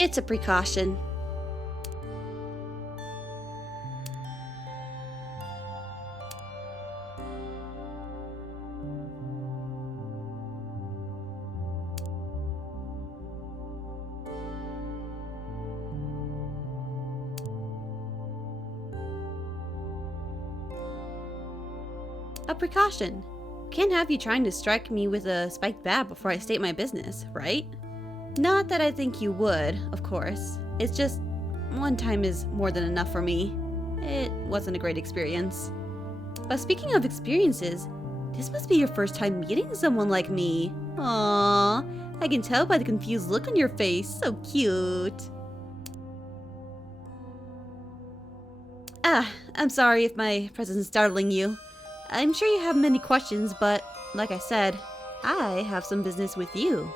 It's a precaution. A precaution. Can't have you trying to strike me with a spiked bat before I state my business, right? Not that I think you would, of course. It's just, one time is more than enough for me. It wasn't a great experience. But speaking of experiences, this must be your first time meeting someone like me. Aww, I can tell by the confused look on your face. So cute. I'm sorry if my presence is startling you. I'm sure you have many questions, but like I said, I have some business with you.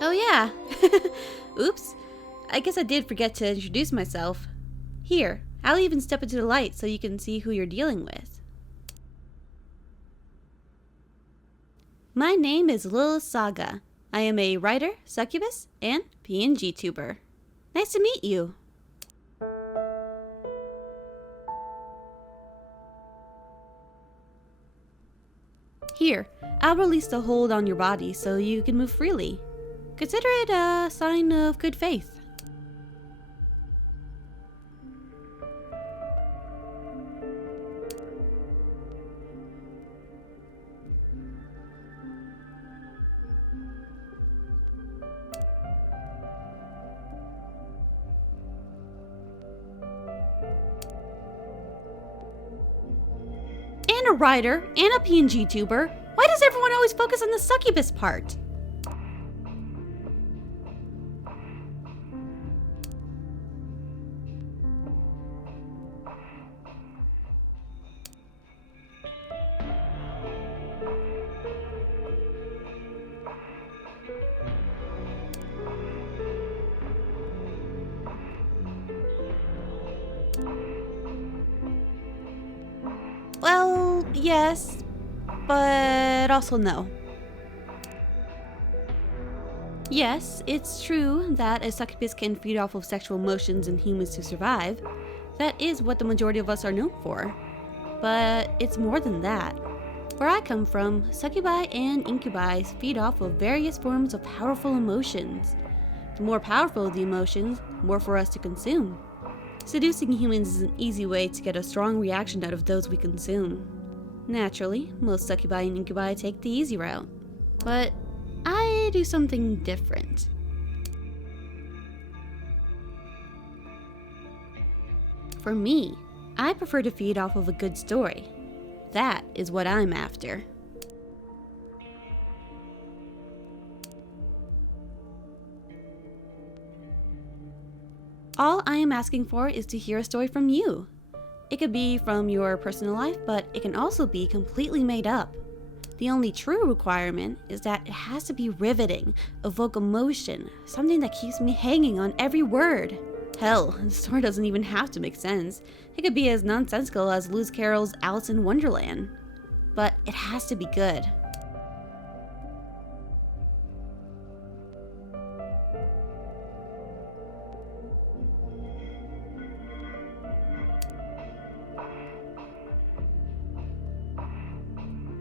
Oh yeah. Oops. I guess I did forget to introduce myself. Here, I'll even step into the light so you can see who you're dealing with. My name is Lilith Saga. I am a writer, Succubus, and PNGtuber. Nice to meet you. Here, I'll release the hold on your body so you can move freely. Consider it a sign of good faith. And a writer, and a PNGtuber. Why does everyone always focus on the succubus part? Well, yes, but also no. Yes, it's true that a succubus can feed off of sexual emotions in humans to survive. That is what the majority of us are known for. But it's more than that. Where I come from, succubi and incubi feed off of various forms of powerful emotions. The more powerful the emotions, the more for us to consume. Seducing humans is an easy way to get a strong reaction out of those we consume. Naturally, most succubi and incubi take the easy route. But I do something different. For me, I prefer to feed off of a good story. That is what I'm after. All I am asking for is to hear a story from you. It could be from your personal life, but it can also be completely made up. The only true requirement is that it has to be riveting, evoke emotion, something that keeps me hanging on every word. Hell, the story doesn't even have to make sense. It could be as nonsensical as Lewis Carroll's Alice in Wonderland. But it has to be good.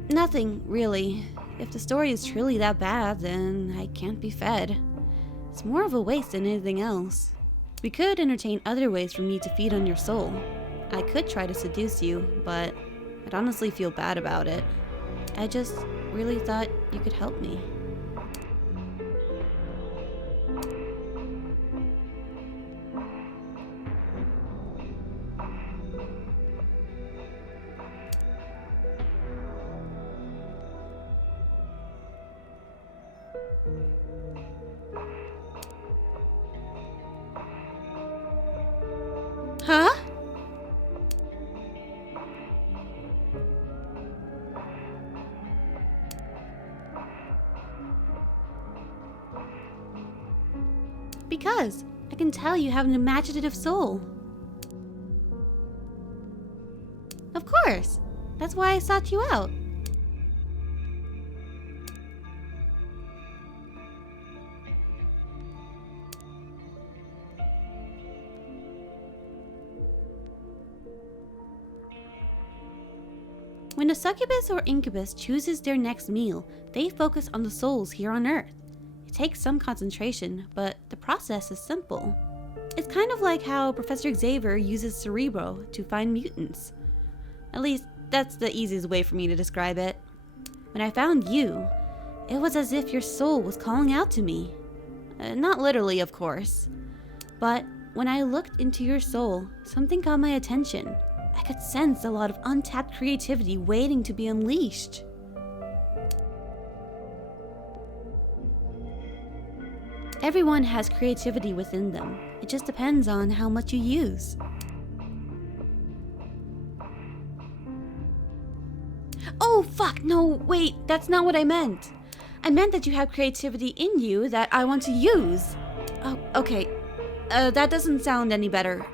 Nothing, really. If the story is truly that bad, then I can't be fed. It's more of a waste than anything else. We could entertain other ways for me to feed on your soul. I could try to seduce you, but I'd honestly feel bad about it. I just really thought you could help me. Huh? Because I can tell you have an imaginative soul. That's why I sought you out. When a succubus or incubus chooses their next meal, they focus on the souls here on Earth. It takes some concentration, but the process is simple. It's kind of like how Professor Xavier uses Cerebro to find mutants. At least, that's the easiest way for me to describe it. When I found you, it was as if your soul was calling out to me. Not literally, of course. But when I looked into your soul, something caught my attention. I could sense a lot of untapped creativity waiting to be unleashed. Everyone has creativity within them. It just depends on how much you use. Oh, fuck, no, wait, that's not what I meant. I meant that you have creativity in you that I want to use. Oh, okay. That doesn't sound any better.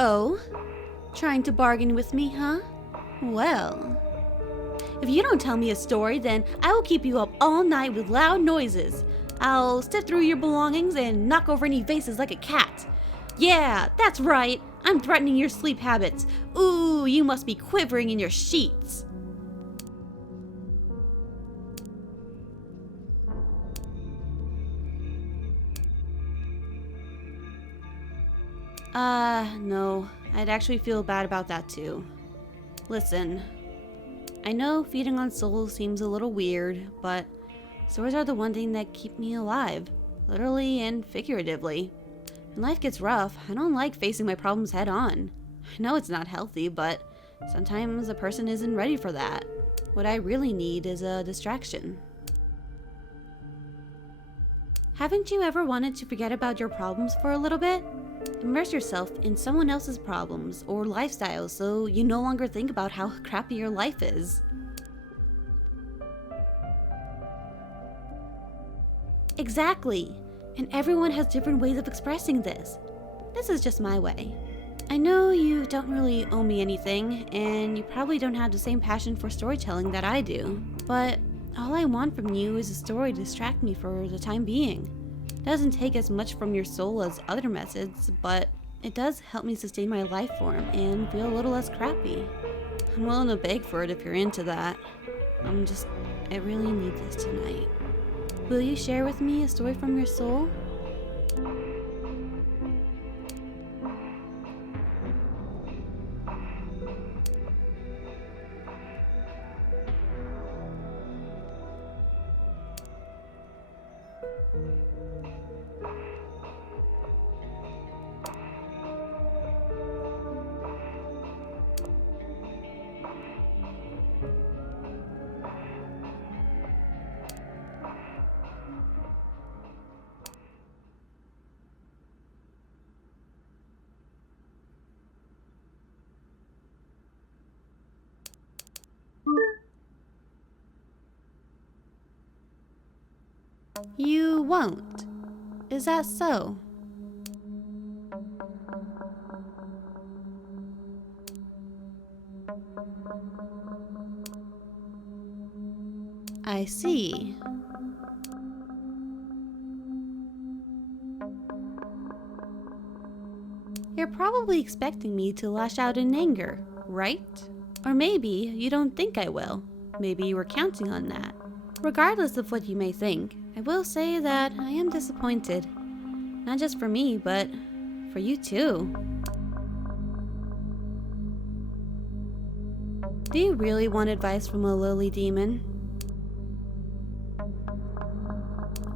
Oh? Trying to bargain with me, huh? Well, if you don't tell me a story, then I will keep you up all night with loud noises. I'll sift through your belongings and knock over any vases like a cat. Yeah, that's right. I'm threatening your sleep habits. Ooh, you must be quivering in your sheets. No. I'd actually feel bad about that too. Listen, I know feeding on souls seems a little weird, but stories are the one thing that keep me alive, literally and figuratively. When life gets rough, I don't like facing my problems head on. I know it's not healthy, but sometimes a person isn't ready for that. What I really need is a distraction. Haven't you ever wanted to forget about your problems for a little bit? Immerse yourself in someone else's problems or lifestyles so you no longer think about how crappy your life is. Exactly! And everyone has different ways of expressing this. This is just my way. I know you don't really owe me anything, and you probably don't have the same passion for storytelling that I do, but all I want from you is a story to distract me for the time being. It doesn't take as much from your soul as other methods, but it does help me sustain my life form and feel a little less crappy. I'm willing to beg for it if you're into that. I really need this tonight. Will you share with me a story from your soul? You won't. Is that so? I see. You're probably expecting me to lash out in anger, right? Or maybe you don't think I will. Maybe you were counting on that. Regardless of what you may think, I will say that I am disappointed. Not just for me, but for you too. Do you really want advice from a lowly demon?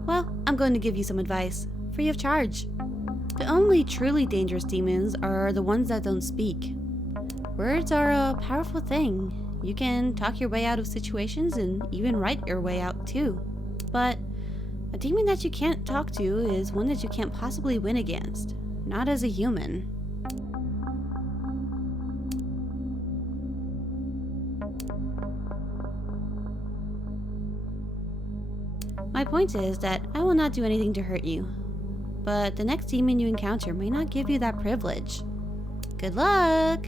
Well, I'm going to give you some advice, free of charge. The only truly dangerous demons are the ones that don't speak. Words are a powerful thing. You can talk your way out of situations and even write your way out too. But a demon that you can't talk to is one that you can't possibly win against. not as a human. My point is that I will not do anything to hurt you, but the next demon you encounter may not give you that privilege. Good luck!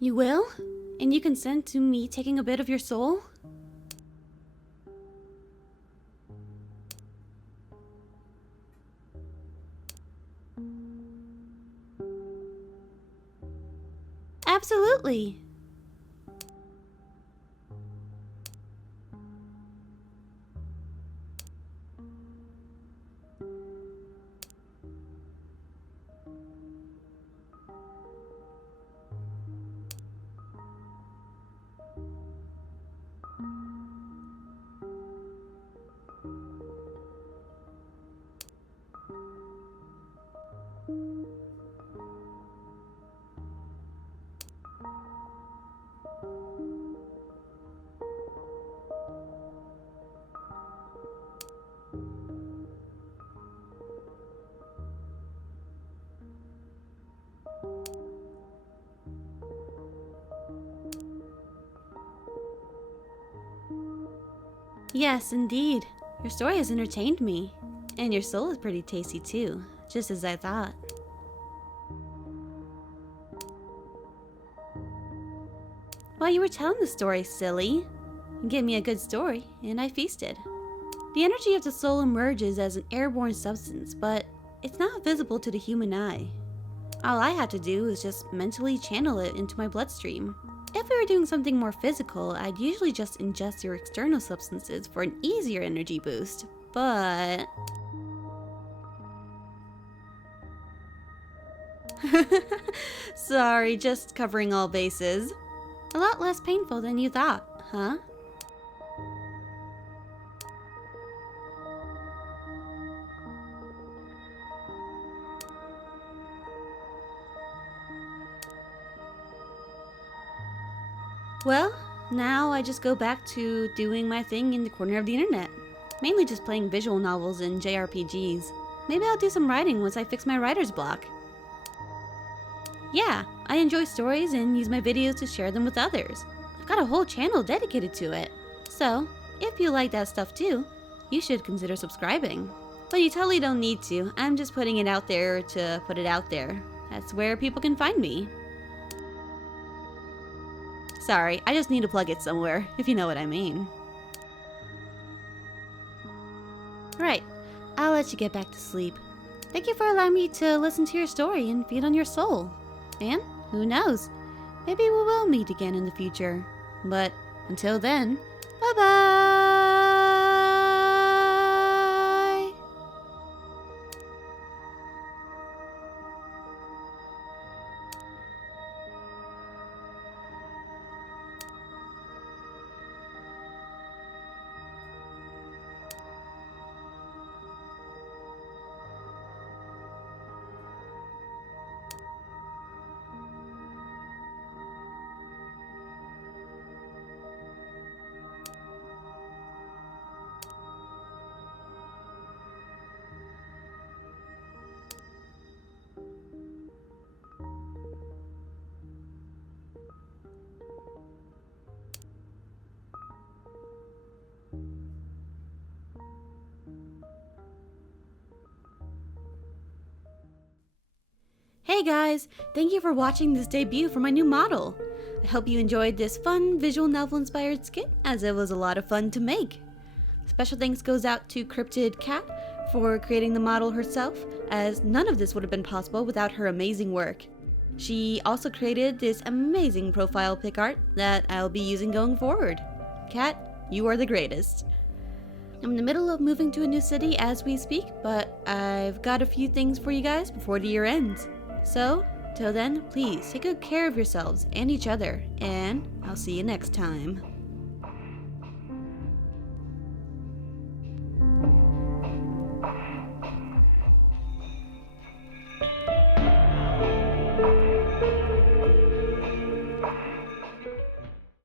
You will? And you consent to me taking a bit of your soul? Absolutely. Yes, indeed. Your story has entertained me. And your soul is pretty tasty too, just as I thought. While you were telling the story, silly, you gave me a good story, and I feasted. The energy of the soul emerges as an airborne substance, but it's not visible to the human eye. All I have to do is just mentally channel it into my bloodstream. If we were doing something more physical, I'd usually just ingest your external substances for an easier energy boost, but... Sorry, just covering all bases. A lot less painful than you thought, huh? Well, now I just go back to doing my thing in the corner of the internet. Mainly just playing visual novels and JRPGs. Maybe I'll do some writing once I fix my writer's block. Yeah, I enjoy stories and use my videos to share them with others. I've got a whole channel dedicated to it. So, if you like that stuff too, you should consider subscribing. But you totally don't need to. I'm just putting it out there to put it out there. That's where people can find me. Sorry, I just need to plug it somewhere, if you know what I mean. Right, I'll let you get back to sleep. Thank you for allowing me to listen to your story and feed on your soul. And, who knows, maybe we will meet again in the future. But, until then, bye-bye! Hey guys, thank you for watching this debut for my new model. I hope you enjoyed this fun visual novel inspired skit, as it was a lot of fun to make. Special thanks goes out to KRYPTIDKAT for creating the model herself, as none of this would have been possible without her amazing work. She also created this amazing profile pic art that I'll be using going forward. Kat, you are the greatest. I'm in the middle of moving to a new city as we speak, but I've got a few things for you guys before the year ends. So, till then, please take good care of yourselves and each other, and I'll see you next time.